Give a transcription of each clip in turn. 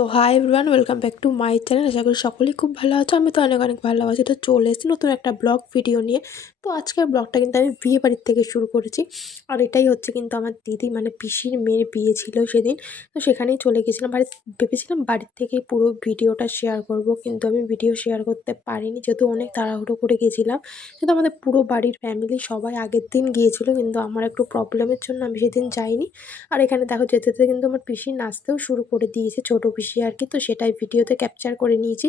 তো hi everyone welcome back to my channel আশা করি সকলেই খুব ভালো আছো, আমি তো অনেক অনেক ভালো আছি তো চলে এসেছি নতুন একটা ব্লগ ভিডিও নিয়ে। তো আজকের ব্লগটা কিন্তু আমি বিয়ে বাড়ির থেকে শুরু করেছি। আর এটাই হচ্ছে কিন্তু আমার দিদি মানে পিসির মেয়ের বিয়ে ছিল সেদিন। তো সেখানেই চলে গেছিলাম। বাড়ি ভেবেছিলাম বাড়ির থেকেই পুরো ভিডিওটা শেয়ার করব, কিন্তু আমি ভিডিও শেয়ার করতে পারিনি। যেহেতু অনেক তাড়াহুড়ো করে গেছিলাম, কিন্তু আমাদের পুরো বাড়ির ফ্যামিলি সবাই আগের দিন গিয়েছিল, কিন্তু আমার একটু প্রবলেমের জন্য আমি সেদিন যাইনি। আর এখানে দেখো যেতে যেতে কিন্তু আমার পিসি নাচতেও শুরু করে দিয়েছে, ছোটো পিসি আর কি তো সেটাই ভিডিওতে ক্যাপচার করে নিয়েছি।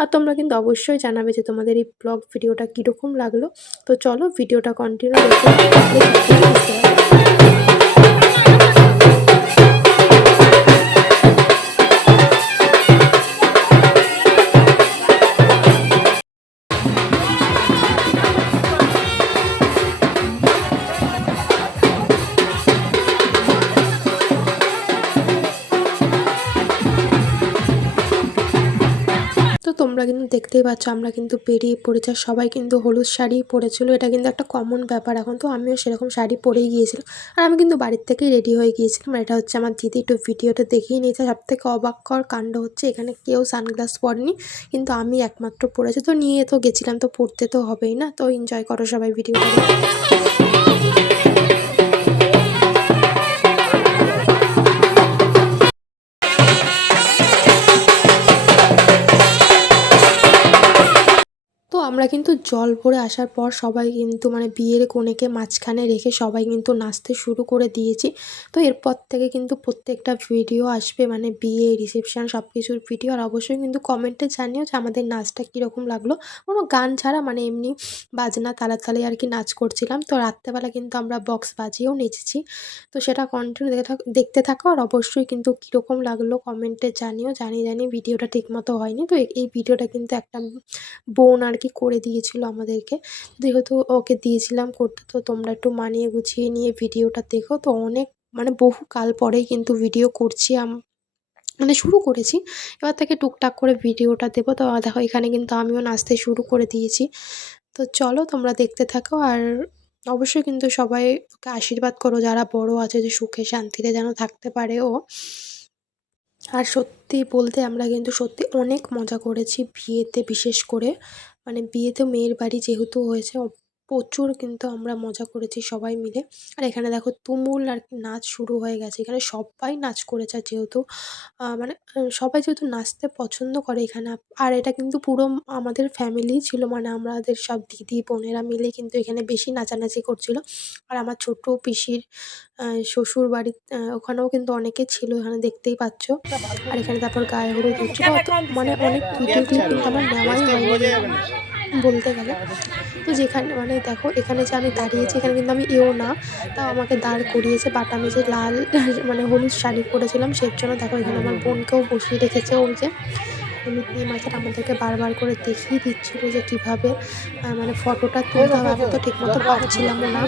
আর তোমরা কিন্তু অবশ্যই জানাবে যে তোমাদের এই ব্লগ ভিডিওটা কীরকম লাগল। তো চলো ভিডিওটা কন্টিনিউ তোমরা কিন্তু দেখতেই পাচ্ছ, আমরা কিন্তু বেরিয়ে পড়েছি। আর সবাই কিন্তু হলুদ শাড়ি পরেছিল, এটা কিন্তু একটা কমন ব্যাপার। এখন তো আমিও সেরকম শাড়ি পরেই গিয়েছিলাম। আর আমি কিন্তু বাড়ির থেকেই রেডি হয়ে গিয়েছিলাম। এটা হচ্ছে আমার দিদি, একটু ভিডিওটা দেখিয়ে নিয়েছে। সব থেকে অবাক্কর কাণ্ড হচ্ছে, এখানে কেউ সানগ্লাস পরেনি, কিন্তু আমি একমাত্র পরেছি তো নিয়ে তো গেছিলাম, তো পড়তে তো হবেই না। তো এনজয় করো সবাই ভিডিওটা। জল ভরে আসার পর সবাই কিন্তু মানে বিয়ের কনেকে মাঝখানে রেখে সবাই কিন্তু নাচতে শুরু করে দিয়েছি। তো এরপর থেকে কিন্তু প্রত্যেকটা ভিডিও আসবে মানে বিয়ে রিসেপশান সব কিছুর ভিডিও আর অবশ্যই কিন্তু কমেন্টে জানিও যে আমাদের নাচটা কীরকম লাগল। কোনো গান ছাড়া মানে এমনি বাজনা তালা তালে আর কি নাচ করছিলাম। তো রাত্রেবেলা কিন্তু আমরা বক্স বাজিয়েও নেচেছি। তো সেটা কন্টিনিউ দেখতে থাকো। আর অবশ্যই কিন্তু কীরকম লাগল কমেন্টে জানিও। জানি জানি ভিডিওটা ঠিকমতো হয়নি। তো এই ভিডিওটা কিন্তু একটা বোন আর কি করে দিয়েছিল। আমাদেরকে। যেহেতু ওকে দিয়েছিলাম করতে, তো তোমরা একটু মানিয়ে গুছিয়ে নিয়ে ভিডিওটা দেখো। তো অনেক মানে বহু কাল পরেই কিন্তু ভিডিও করছি মানে শুরু করেছি। এবার থেকে টুকটাক করে ভিডিওটা দেবো। তো দেখো, এখানে কিন্তু আমিও নাচতে শুরু করে দিয়েছি। তো চলো তোমরা দেখতে থাকো। আর অবশ্যই কিন্তু সবাই ওকে আশীর্বাদ করো। যারা বড় আছে, যে সুখে শান্তিতে যেন থাকতে পারে ও। আর সত্যি বলতে আমরা কিন্তু সত্যি অনেক মজা করেছি বিয়েতে বিশেষ করে। মানে বিয়েতে মেয়ের বাড়ি যেহেতু হয়েছে প্রচুর কিন্তু আমরা মজা করেছি সবাই মিলে। আর এখানে দেখো তুমুল আর নাচ শুরু হয়ে গেছে। এখানে সবাই নাচ করেছে আর যেহেতু মানে সবাই যেহেতু নাচতে পছন্দ করে এখানে। আর এটা কিন্তু পুরো আমাদের ফ্যামিলি ছিল মানে আমাদের সব দিদি, বোনেরা মিলে কিন্তু এখানে বেশি নাচানাচি করছিল। আর আমার ছোট পিসির শ্বশুর বাড়ি ওখানেও কিন্তু অনেকে ছিল, এখানে দেখতেই পাচ্ছ। আর এখানে তারপর গায়ে হলুদ মানে অনেক ভিডিও ক্লিপ কিন্তু আমার নেওয়াই হয়নি। বলতে গেলে। তো যেখানে মানে দেখো, এখানে যে আমি দাঁড়িয়েছি, এখানে কিন্তু আমি এও না। তাও আমাকে দাঁড় করিয়েছে বাট আমি যে লাল মানে হলুদ শাড়ি পরেছিলাম। সের জন্য দেখো, এখানে আমার বোনকেও বসিয়ে রেখেছে ও যে। হলুদ নিয়ে মাথাটা আমাদেরকে বারবার করে দেখিয়ে দিচ্ছিল যে কীভাবে মানে ফটোটা তুলতে হবে আমি তো ঠিকমতো পারছিলামও না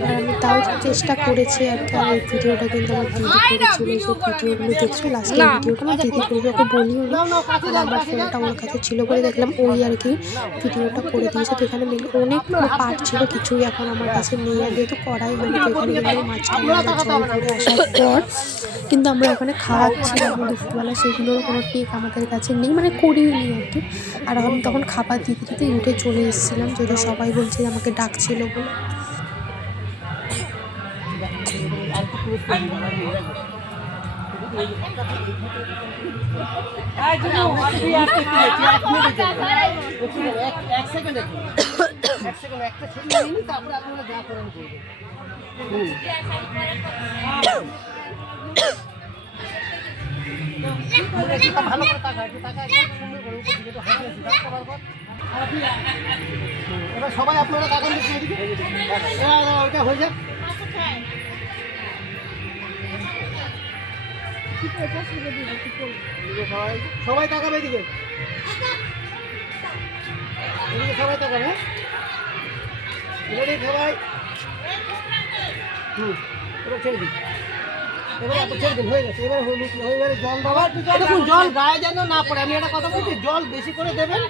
আর আমি তাও চেষ্টা করেছি আর কি আর এই ভিডিওটা কিন্তু আমার দিদি করেছিল যে ভিডিওগুলো দেখছ লাস্টে ভিডিওটা আমার দিদি করবে ওকে বলিও নি আর আমার ফোনটা ওর কাছে ছিল বলে দেখলাম ওই আর কি ভিডিওটা করে দিয়েছে তো এখানে মেন- অনেক পার্ট ছিল কিছুই এখন আমার কাছে নেই আর যেহেতু করাই হয়নি তো এখানে কিন্তু মাঝখানে আসার পর কিন্তু আমরা ওখানে খাওয়াচ্ছিলাম দুপুরবেলা সেগুলোর কোনো টেক আমাদের কাছে নেই মানে করিনি আর কি আর আমি তখন খাবার দিতে দিতে উঠে চলে এসেছিলাম যদি সবাই বলছে আমাকে ডাকছিল বলে। এক সেকেন্ড একটু এক সেকেন্ড একটা ছবি নিয়ে নিই, তারপরে আপনারা যা করেন ভালো করে তাকা, একটু তাকা, একটু সুন্দর করে উপর দিকে একটু হাসি? এবার সবাই আপনারা তাকান দেখি এদিকে। ওটা হয়ে যাক সবাই তাকাবে এদিকে এদিকে সবাই তাকাবে রেডি সবাই হুম এবার ছেড়ে দিন দেখুন জল গায়ে যেন না পড়ে আমি একটা কথা বলছি জল বেশি করে দেবেন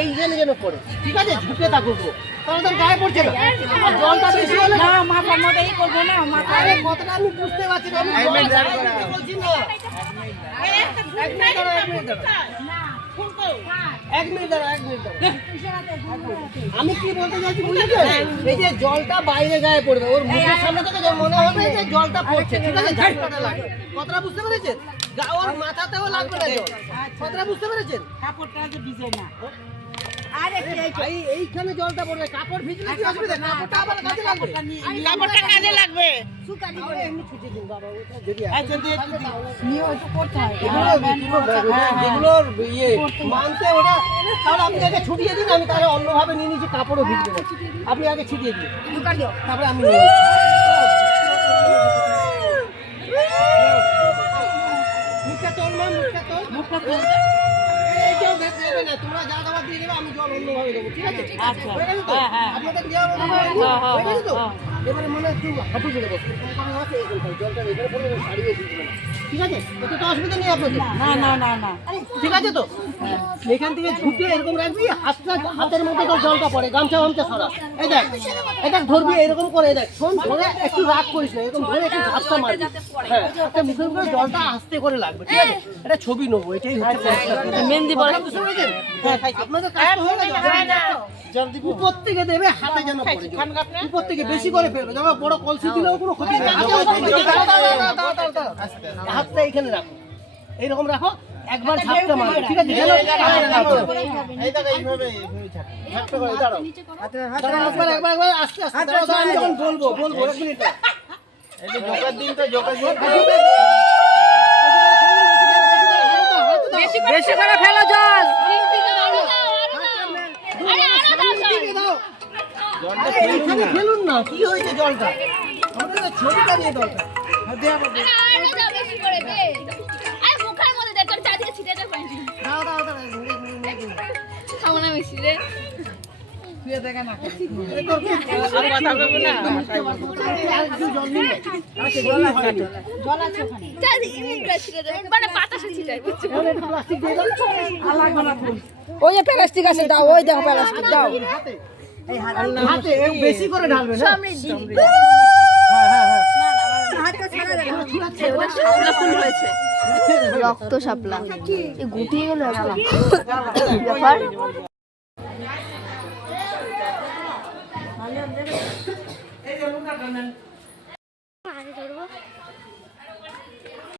এই যেন যেন পড়ে। ঠিক আছে? ঝুঁকে থাকুক। তাহলে তোর গায়ে পড়ছে না। জলটা বেশি হলে না মাথা মোটেই করব না মাথা কতটা আমি বুঝতে পারছি না আমি বলছি এক মিনিট দাঁড়াও এক মিনিট আমি কি বলতে চাইছি বুঝেছ এই যে জলটা বাইরে গায়ে পড়বে ওর মুখের সামনে থেকে মনে হবে যে জলটা পড়ছে ঠিক আছে? ঝাড়টা লাগে কতটা বুঝতে পেরেছেন? ওর মাথাতেও লাগবে না জল। কথাটা বুঝতে পেরেছেন? কাপড়টা যে ভিজে না। ভাই এইখানে জলটা পড়বে কাপড় ভিজলে কি অসুবিধা? কাপড়টা আবার কাজে লাগবে? কাপড়টা কাজে লাগবে। তাহলে এমনি ছুটি দিন বাবা ওটা যদি আচ্ছা দিয়ে নিয়ে ওই করতে হয়। যেগুলো- ইয়ে মানতে ওটা তাহলে আপনি আগে ছুটিয়ে দিন আমি তাহলে অন্যভাবে নিয়ে নিচ্ছি কাপড়ও ভিজবে না। আপনি আগে ছিটিয়ে দিন। তারপরে আমি। মুখটা তোল মা, মুখটা না, তোমরা যা দেওয়ার দিয়ে দেবে, আমি জল অন্যভাবে দেবো, ঠিক আছে? আচ্ছা। হয়ে তো? হ্যাঁ, হ্যাঁ। আপনাদের দেওয়া হয়? হ্যাঁ, হ্যাঁ, হয়ে গেছে তো? হ্যাঁ। এবারে মনে একটু হাঁটু জুড়ে বসে কোম্পানি আছে, জলটা এখানে পড়ে শাড়িও ভিজবে ঠিক আছে তো অসুবিধা নেই আপনাদের না না না না ঠিক আছে তো এখান থেকে ঝুঁকে এরকম রাখবি হাতটা হাতের মধ্যে তোর জলটা পড়ে গামছা গামছা সরা এই দেখ দেখ ধরবি এরকম করে দেখ শোন ধরে একটু রাগ করিস না এরকম ধরে একটু ঝাপটা মারবি হ্যাঁ হাতে মুখে মুখে জলটা আস্তে করে লাগবে ঠিক আছে এটা ছবি নেব এটাই হচ্ছে মেহেন্দি হ্যাঁ আপনাদের কাজ হয়ে উপর থেকে দেবে হাতে যেন উপর থেকে বেশি করে ফেলবে যেমন বড় কলসি দিলেও কোনো ক্ষতি নেই। হাতটা এখানে রাখো এইরকম রাখো একবার ঝাপটা মারো ঠিক আছে? যেন। এই দেখো এইভাবে এইভাবে ঝাপটা। ঝাপটা করে দাঁড়াও। দাঁড়াও, একবার একবার একবার আস্তে আস্তে দাঁড়াও, আমি যখন বলব বলব এক মিনিট জোকার দিন তো জোকার দিন। বেশি করে ফেলো। জল। এখানে ফেলুন না। কি হয়েছে জলটা? আমাদের ছবিটা নিয়ে দরকার। ওই যে প্লাস্টিক আছে দাও ওই দেখো প্লাস্টিক দাও। হাতে বেশি করে ঢালবে না? রক্ত শাপলা। এ গুটিয়ে গেল একটা ব্যাপার